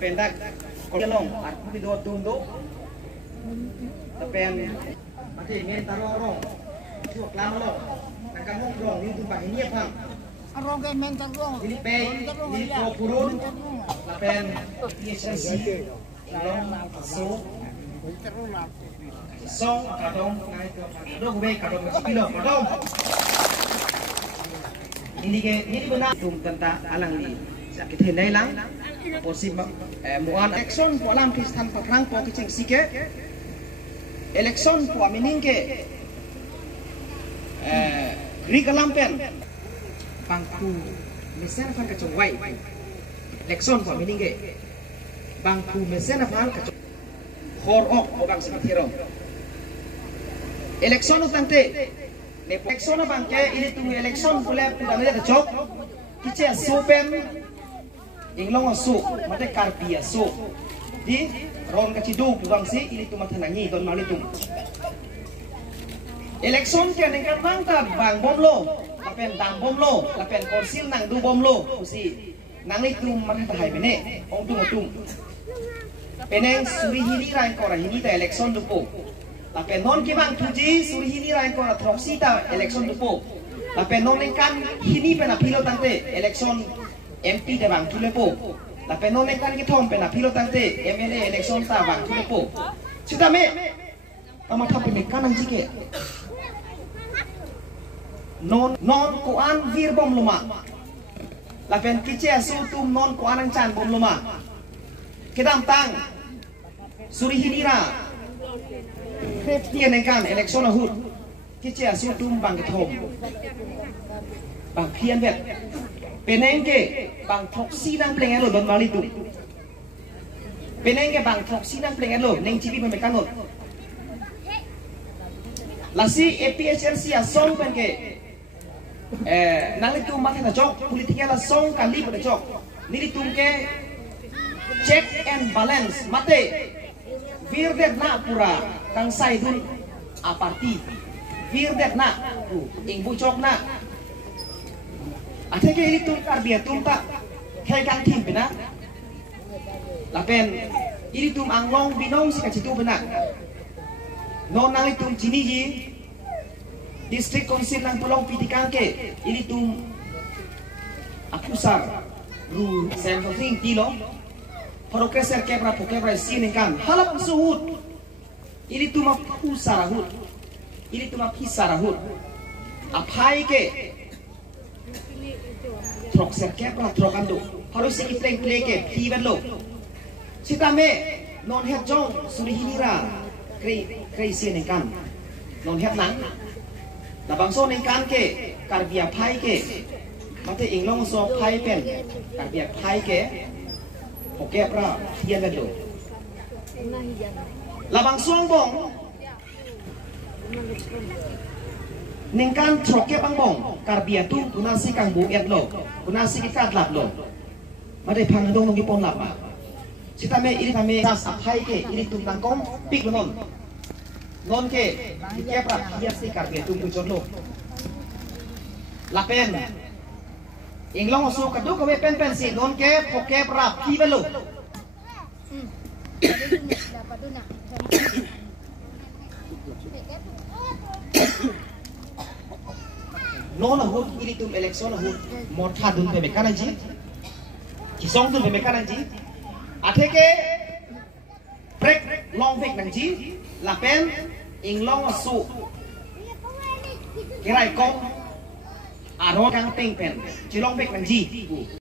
pendak kolong aku di dua tunduk pen mati ngen tarong chuột lam lo nang kamu rong ni tumpah ini apa Arong ke mental rong. ini pe ini purun pen ESC long so song kadong ngai dong be kadong kilo kadong ini benar tum tentang alang ni sakit hendai lang posisi muan action po alam Kristen perang po kicing sike election po amining ke Greek lampen bangku mesen fan kacung wai election po amining ke bangku mesen fan kacung hor ok o bang sematiro election tante ne election bangke ini tu election pula pudah mele kacok kice supem inglong asu mate karpia su di ron kacidu pugang si ini tu matanangi don mali tu election ke nengkan mangta bang bomlo lapen dang bomlo lapen konsil nang du bomlo usi nang itu mate hai bene ong tung peneng suri hili rain kora hini ta election dupo lapen non ki bang tuji suri hili rain kora troksi ta election dupo lapen non nengkan hini pena pilo tante election MP te bang tulepo la penon kan ki thom pena philo tante MLA election ta bang tulepo sita me ama thap me kanang jike non ko an vir bom luma la pen kiche su tum non ko anang chan bom luma kedam tang suri hidira tien kan election hut kiche su tum bang ki thom bang phian vet penengke bang toksi nang plengan lo don mali tu penengke bang toksi nang plengan lo neng cipi memekan lo lasi APHRC asong penke nang itu mata na jok politiknya la song kali pada jok nili tumke check and balance mate virdet na pura kang sai dun aparti virdet na ing bucok na Ate ke ini tum karbia tum tak kayak kang tim benar. Lapen ini tum anglong binong si kacitu benar. Non nang tum jini ji district council nang Pulau Pitikang ke ini tum akusar ru sem something tilo. Prokeser kebra pokebra sini kan halap suhut. Ini tum akusar hut. Ini tum apisar hut. Apai ke trok serket lah trokan tu harus sikit play ke piban lo sita me non het jong suri hinira krei sien kan non het nang la bangso ning kan ke karbia phai ke mate inglong so phai pen karbia phai ke hoke pra pian lo la bangso bong ningkan troke bang bong karbia tu kunasi kang bu et lo kunasi kita lap lo made phang dong ngi pon lap ba sita me iri tame tas aphai ke iri tum nang kom pik non ke ke pra dia si karbia tu ku jod lo lapen inglong so kadu ko be pen si non ke poke pra pi ba lo non hut ini tum election hut motha dun pe mekanaji kisong dun pe mekanaji athe ke break long vek nangji lapen inglong su kirai kong aro kang teng pen chilong vek nangji